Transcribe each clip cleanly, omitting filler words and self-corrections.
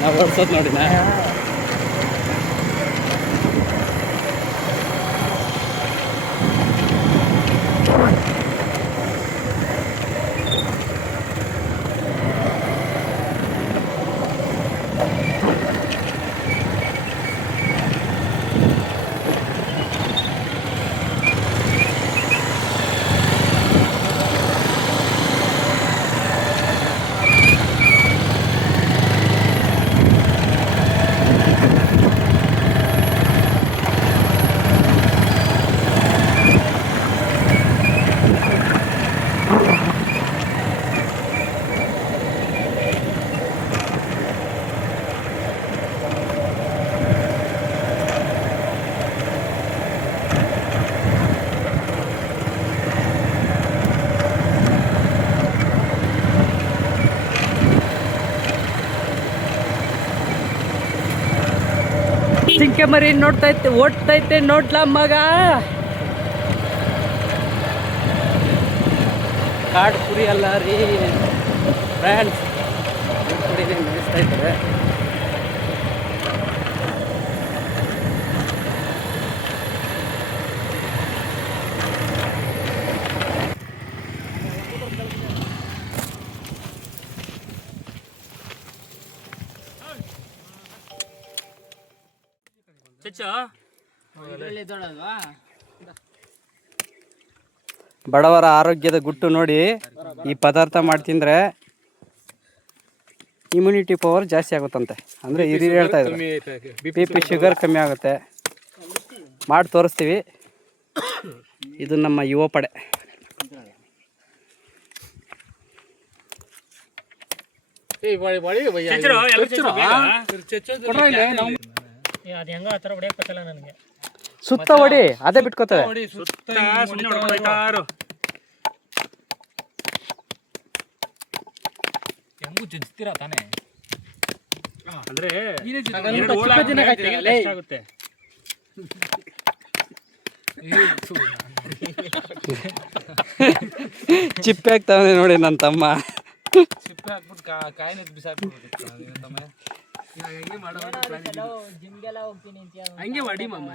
ನಾವು ಓಡಿಸೋದು ನೋಡಿ ನಾ ಜಿಂಕೆ ಮರಿ ನೋಡ್ತೈತೆ ಓಡ್ತೈತೆ ನೋಡ್ಲಾ ಮಗ ಕಾಡು ಕುರಿ ಅಲ್ಲ ರೀ ಫ್ರೆಂಡ್ಸ್ ಕುರಿನೇ ಮೇಯಿಸ್ತಾ ಇದ್ದಾರೆ ಬಡವರ ಆರೋಗ್ಯದ ಗುಟ್ಟು ನೋಡಿ ಈ ಪದಾರ್ಥ ಮಾಡಿ ತಿಂದರೆ ಇಮ್ಯುನಿಟಿ ಪವರ್ ಜಾಸ್ತಿ ಆಗುತ್ತಂತೆ. ಅಂದರೆ ಹಿರಿಯರು ಹೇಳ್ತಾ ಇದ್ರು BP ಶುಗರ್ ಕಮ್ಮಿ ಆಗುತ್ತೆ. ಮಾಡಿ ತೋರಿಸ್ತೀವಿ. ಇದು ನಮ್ಮ ಯುವ ಪಡೆ. ಸುತ್ತ ಹೊಡಿ ಅದೇ ಬಿಟ್ಕೋತದೆ. ಅಂದ್ರೆ ಚಿಪ್ಪೆ ಆಗ್ತಾವೆ ನೋಡಿ ನನ್ನ ತಮ್ಮ. ಚಿಪ್ಪೆ ಹಾಕ್ಬಿಟ್ಟು ಕಾಯಿನ ಹಂಗೆ ಹೊಡಿ ಮಮ್ಮ.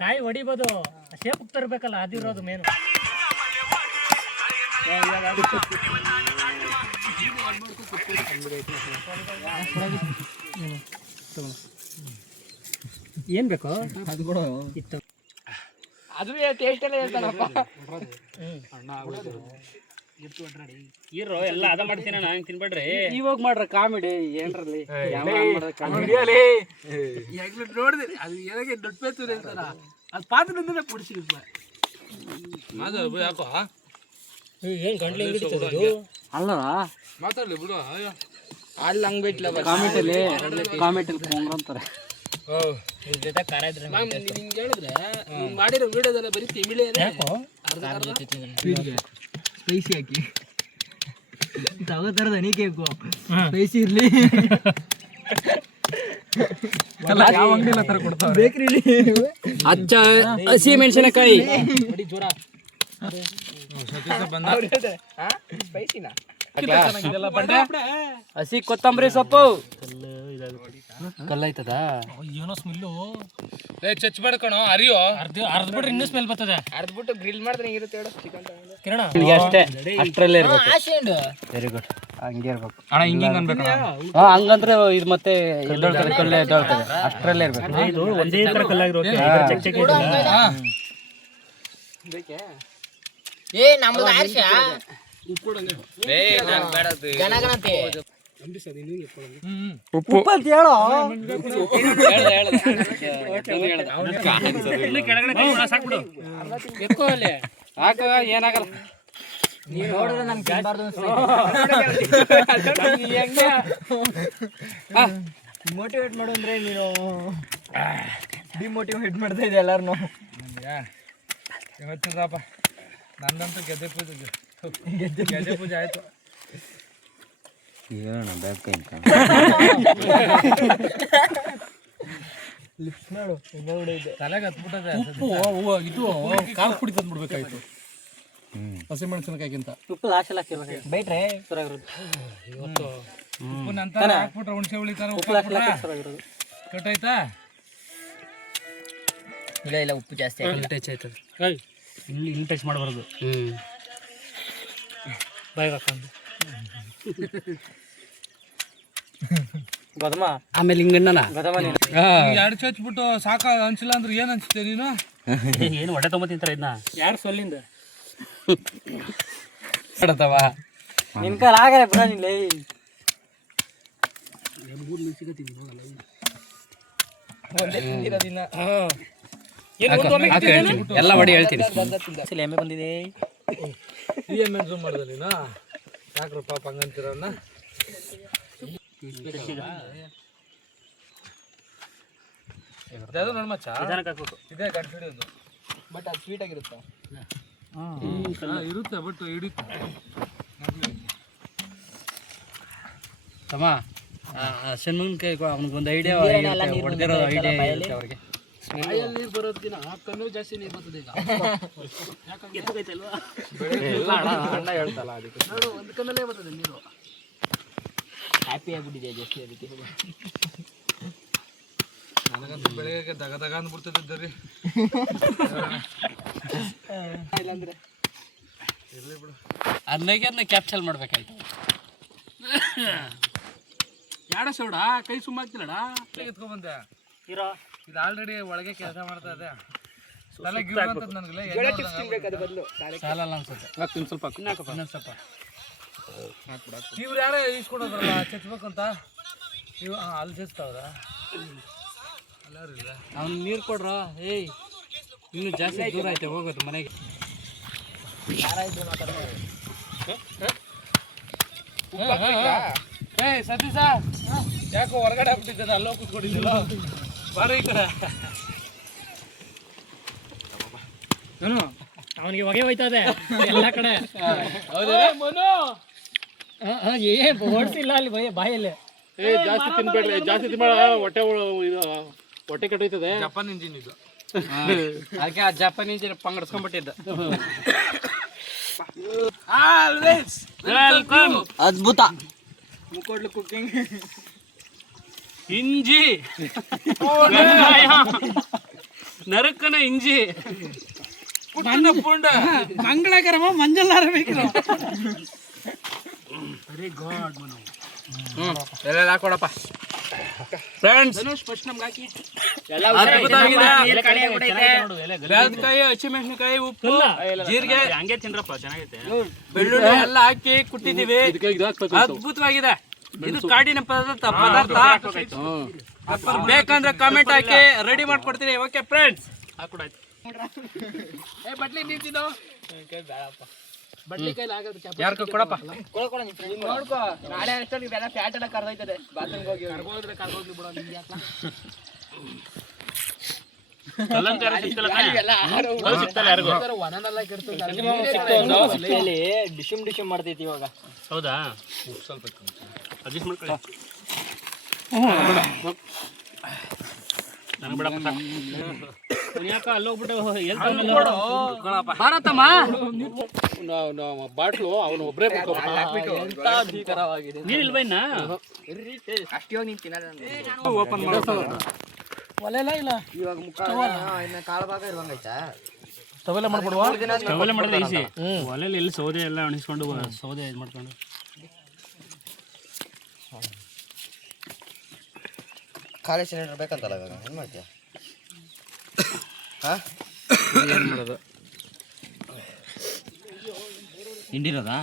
ಕಾಯಿ ಹೊಡಿಬೋದು, ಶೇಪ್ ತರಬೇಕಲ್ಲ, ಅದಿರೋದು ಮೇನು. ಏನ್ ಬೇಕು ಅದು ಕೂಡ ಇತ್ತು. ಅದು ಟೇಸ್ಟ್ ಎಲ್ಲ ಹೇಳ್ತಾನಪ್ಪ. ಇರೋ ಎಲ್ಲ ಅದ ಮಾಡ್ತೀನಿ ನಾನು ತಿನ್ಬೇಡ್ರಿ. ಇವಾಗ ಮಾಡ್ರ ಕಾಮಿಡಿ ಏನ್ರಲ್ಲಿ ನೋಡಿದ್ರಿ ಅದು ಏನಾಗೆ ದೊಡ್ಡ ಪೇತು ಹೇಳ್ತಾರ. ಅದು ಪಾತ್ರದಿಂದ ಕುಡಿಸಿ ಯಾಕೋ ಏನ್ ಗಂಟ್ಲೆ ಅಲ್ಲ ಮಾತಾಡ್ಲಿ ಬಿಡು. ಅಲ್ಲಿ ಹಂಗ್ ಬಿಟ್ಲ ಕಾಮೆಂಟಲ್ಲಿ ಅಂತಾರೆ. ಹೇಳಿದ್ರೆ ಮಾಡಿರೋ ವಿಡಿಯೋದೆಲ್ಲ ಬರೀ ತಿಮಿಳೆ ಸ್ಪೈಸಿ ಹಾಕಿ ತಗೋತಾರದ ನೀ ಕೇಕು ಸ್ಪೈಸಿ ಇರ್ಲಿ. ಬೇಕ್ರಿಲಿ ಅಚ್ಚ ಹಸಿ ಮೆಣಸಿನಕಾಯಿ ಹಸಿ ಕೊತ್ತಂಬರಿ ಸೊಪ್ಪು ಕಲ್ಲೈತದ. ಏನೋ ಸ್ಮೆಲ್ಲು ಚಚ್ ಮಾಡ್ಕೊಣ ಅರಿಯೋ ಅರ್ಧ ಬಿಟ್ರೆ ಇನ್ನೂ ಸ್ಮೆಲ್ ಬರ್ತದೆ. ಅರ್ಧ ಬಿಟ್ಟು ಗ್ರಿಲ್ ಮಾಡಿದ್ರೆ ಇರುತ್ತೆ ಹೇಳು ಚಿಕನ್ ಕಿರಣ. ಅಷ್ಟೇ ಅಷ್ಟರಲ್ಲೇ ಇರ್ಬೇಕು. Very good. ಹಂಗೆ ಇರ್ಬೇಕು ಅಣ್ಣ. ಹಿಂಗೆ ಅನ್ಬೇಕು. ಹಂಗಂದ್ರೆ ಇದು ಮತ್ತೆ ಎದ್ದೊಳ್ತದೆ, ಕಲ್ಲೇ ಎದ್ದೊಳ್ತದೆ. ಅಷ್ಟರಲ್ಲೇ ಇರ್ಬೇಕು. ಇದು ಒಂದೇ ತರ ಕಲ್ಲಾಗಿರೋಕೆ ಚೆಕ್ ಚೆಕ್ ಏ ನಮ್ಮದು ಆರ್ಷ ಏ ನಾನು ಬೇಡದು ಗಣಗಣತೆ ಉಪ್ಪು ಅಂತ ಹೇಳೋ. ಹಾಕು ಏನಾಗಲ್ಲ. ನೋಡಿದ್ರೆ ನಮ್ಗೆ ಮೋಟಿವೇಟ್ ಮಾಡು ಅಂದ್ರೆ ನೀನು ಡಿಮೋಟಿವೇಟ್ ಮಾಡ್ತಾ ಇದೆ ಎಲ್ಲಾರನು. ಇವತ್ತಿರಪ್ಪ ನಂದಂತೂ ಗೆದ್ದೆ ಪೂಜೆ ಆಯ್ತು. ಹೇಳೋಣ ಬ್ಯಾಕ್ ಲಿಫ್ಟ್ ಮಾಡು. ತಲೆಗೆ ಹತ್ಬಿಟ್ಟದೆ. ಉಪ್ಪು ಇದು ಕಾಲು ಪುಡಿ ತಂದ್ಬಿಡ್ಬೇಕಾಯ್ತು. ಹಸಿಮೆಣಸಿನಕಾಯಿಗಿಂತ ಉಪ್ಪು ಲಾಸ್ಟಲ್ಲಿ ಹಾಕಿರ್ಬೇಕು ಬೈಟ್ರೆ ಇವತ್ತು ಉಪ್ಪು ನಂತರ ಹಾಕ್ಬಿಟ್ರೆ ಹುಣಸೆ ಹುಳಿ ಥರ ಉಪ್ಪು ಹಾಕ್ಬಿಟ್ರೆ ಕಟ್ಟಾಯ್ತಾ? ಇಲ್ಲ ಇಲ್ಲ ಉಪ್ಪು ಜಾಸ್ತಿ ಇಲ್ಲಿ ಟಚ್ ಆಯ್ತದೆ. ಇಲ್ಲಿ ಟಚ್ ಮಾಡಬಾರ್ದು. ಬಾಯಿಗೆ ಹಾಕೊಂಡು ಗದಮ ಆಮೇಲೆ ಹಿಂಗಣ್ಣನ ಗದಮ ಎರಡು ಚಚ್ಬಿಟ್ಟು ಸಾಕ ಅನ್ಸಿಲ್ಲ ಅಂದ್ರೆ ಏನು ಅನ್ಸುತ್ತೆ ನೀನು? ಏನು ಹೊಟ್ಟೆ ತೊಂಬ ತಿಂತಾರೆ ಇದನ್ನ ಯಾರು ಸೊಲ್ಲಿಂದ ನಿನ್ ಕಾಲ ಆಗಲ್ಲ ಬಿಡ ನಿಲ್ಲ ಎಲ್ಲ ಮಾಡಿ ಹೇಳ್ತೀನಿ. ಎಮ್ಮೆ ಬಂದಿದೆ ಈ ಎಮ್ಮೆ ಜೂಮ್ ಮಾಡ್ದೆ ನೀನು? ಯಾಕ್ರ ಪಾಪ ಹಂಗಂತೀರನ್ನ? ನೋಡ್ ಮಚ್ಚ ಇದೇ ಗಂಟು ಹಿಡಿಯೋದು. ಬಟ್ ಅದು ಸ್ವೀಟ್ ಆಗಿರುತ್ತೆ. ಇರುತ್ತೆ ಬಟ್ ಹಿಡಿಯುತ್ತೆ. ತಮ್ಮ ಹಸಿಮೆಣಸಿನಕಾಯಿ ಅವನಿಗೊಂದು ಐಡಿಯಾ ಹೊಡೆದಿರೋ ಐಡಿಯಾ ಇರುತ್ತೆ ಅವ್ರಿಗೆ. ನೀರು ಬರೋದಕ್ಕಿಂತ ಕಮ್ಮಿ ಜಾಸ್ತಿ ನೀರು ಬರ್ತದೆ ಈಗ. ಅಣ್ಣ ಹೇಳ್ತಲ್ಲ ಅದಕ್ಕೆ ನೋಡು, ಒಂದು ಕಣ್ಣಲ್ಲೇ ಬರ್ತದೆ ನೀರು. ಹ್ಯಾಪಿ ಆಗಿಬಿಟ್ಟಿದೆ ಜಾಸ್ತಿ ಅದಕ್ಕೆ. ನನಗಂತೂ ಬೆಳಗ್ಗೆ ದಗ ದಗ ಅಂದ್ಬಿಡ್ತದೆ ರೀ. ಇಲ್ಲಾಂದ್ರೆ ಇರಲಿ ಬಿಡು. ಅದನ್ನ ಕ್ಯಾಪ್ಚರ್ ಮಾಡ್ಬೇಕಾಯ್ತು. ಯಾಡ ಸೌಡ ಕೈ ಸುಮ್ಮಾಗ್ತಿಲ್ಲಡ ಎತ್ಕೊಂಡ್ಬಂದೆ ಇರೋ ಇದು ಆಲ್ರೆಡಿ ಒಳಗೆ ಕೆಲಸ ಮಾಡ್ತಾ ಇದೆ. ತಲೆ ಗಿರುವಂತದ್ದು ನನಗೆ ಸಾಲಲ್ಲ ಅನ್ಸುತ್ತೆ. ಹಾಕ್ತೀನಿ ಸ್ವಲ್ಪ. ಇನ್ನೊಂದು ಸ್ವಲ್ಪ ಇವ್ರು ಯಾರೇ ಈಸ್ಕೊಡೋದ್ರಲ್ಲ ಚಚ್ಬೇಕು ಅಂತ ಇವ್ ಅಲ್ಲಿ ಚಚ್ತಾವ್ರ ಅಲ್ಲಾರಿಲ್ಲ. ಅವ್ನು ನೀರು ಕೊಡ್ರ. ಏಯ್ ಇನ್ನೂ ಜಾಸ್ತಿ ದೂರ ಐತೆ ಹೋಗೋದು ಮನೆಗೆ. ಏಯ್ ಸತೀಶ ಯಾಕೋ ಹೊರಗಡೆ ಆಗ್ಬಿಟ್ಟಿದ್ದೆ, ಅಲ್ಲೋ ಕೂತ್ಕೊಂಡಿದ್ದಿಲ್ಲ. ಬಾರಿ ಈ ಕಡೆ. ಅವನಿಗೆ ಹೊಗೆ ಹೋಯ್ತದೆ ಎಲ್ಲ ಕಡೆ. ಓಡಿಸಿಲ್ಲ ಅಲ್ಲಿ ಬಾಯಲ್ಲಿ. ಜಾಸ್ತಿ ತಿನ್ಬೇಡ್ರಿ, ಜಾಸ್ತಿ ತಿನ್ಬೇಡ, ಹೊಟ್ಟೆ ಕೆಟ್ಟೋಯ್ತದೆ. ಜಪಾನ್ ಇಂಜಿನ್ ಇದು. ಅದಕ್ಕೆ ಆ ಜಪಾನ್ ಇಂಜಿನ್ ಪಂಗಡಿಸ್ಕೊಂಡ್ಬಿಟ್ಟಿದ್ದ. ಅದ್ಭುತ ಮುಕ್ಕೋಡ್ಲು ಕುಕಿಂಗ್. ಇಂಜಿ ನರಕನ ಇಂಜಿ ಪುಂಡ ಮಂಗಳಕರಮ ಮಂಜಲ್ಲಾರ ಬೇಕಿಲ್ಲ. Very god Manu. ಎಲ್ಲ ಹಾಕೊಡಪ್ಪ ಫ್ರೆಂಡ್ಸ್. ಫಸ್ಟ್ ನಮ್ಗೆ ಹಾಕಿ ಬೆಳಕಾಯಿ, ಹಸಿಮೆಣಸಿನಕಾಯಿ, ಉಪ್ಪು, ಜೀರಿಗೆ, ಹಂಗೆ ತಿನ್ರಪ್ಪ ಚೆನ್ನಾಗೈತೆ. ಬೆಳ್ಳುಳ್ಳಿ ಎಲ್ಲ ಹಾಕಿ ಕುಟ್ಟಿದೀವಿ. ಅದ್ಭುತವಾಗಿದೆ. ಇದು ಕಾಡಿನ ಪದಾರ್ಥ. ಬೇಕಂದ್ರೆ ಕಾಮೆಂಟ್ ಹಾಕಿ ರೆಡಿ ಮಾಡ್ಕೊಡ್ತೀನಿ. Okay friends. ಬಟ್ಲಿ ನಿಂತಿದ್ದು ಬಟ್ಲಿ ಕೈಲಿ ಆಗೋದು. ಯಾರು ಕೊಡಪ್ಪ. ನೋಡ್ಕೋ, ನಾಳೆ ಅಷ್ಟೊಂದು ಇವೆಲ್ಲ ಫ್ಯಾಟ್ ಎಲ್ಲ ಕರ್ದೋಯ್ತದೆ. ಬಾತ್ರೂಮ್ಗೆ ಹೋಗಿ ಕರ್ಗೋಗ್ಲಿ ಬಿಡೋ ನಿಮ್ಗೆ ಯಾಕೆ. ಡಿಶಮ್ ಡಿಶಮ್ ಮಾಡ್ತೈತಿ ಇವಾಗ. ಹೌದಾ? ಸ್ವಲ್ಪ ಅಡ್ಜಸ್ಟ್ ಮಾಡ್ಕೊಳ್ಳಿ. ಯಾಕ ಅಲ್ಲೋಗ್ಬಿಟ್ಟು ಭಾರತಮ್ಮ ಬಾಟ್ಲು ಅವನು ಒಬ್ಬರೇ ನೀರಿಲ್ವ ಇನ್ನ? ಅಷ್ಟಿವಾಗ ನೀನು ತಿನ್ನೋದು ಓಪನ್ ಮಾಡೋದು. ಒಲೆಲ್ಲ ಇಲ್ಲ ಇವಾಗ ಇನ್ನ ಕಾಳು ಭಾಗ ಇರುವಂಗೈತಾ? ಸ್ಟವೆಲ್ಲ ಮಾಡ್ಬಿಡುವ. ಸ್ಟವೆಲ್ಲ ಮಾಡಿದ್ರೆ ಈಸಿ. ಒಲೆಯಲ್ಲಿ ಎಲ್ಲಿ ಸೌದೆ ಎಲ್ಲ ಒಣಗಿಸ್ಕೊಂಡು ಸೌದೆ ಇದು ಮಾಡ್ಕೊಂಡು ಖಾಲಿ ಸಿಲಿಂಡರ್ ಬೇಕಂತಲ್ಲ ಇವಾಗ ಏನು ಮಾಡ್ತೀಯ? ಹಾಂ ಏನು ಮಾಡೋದು? ಹಿಂಡಿರೋದಾ?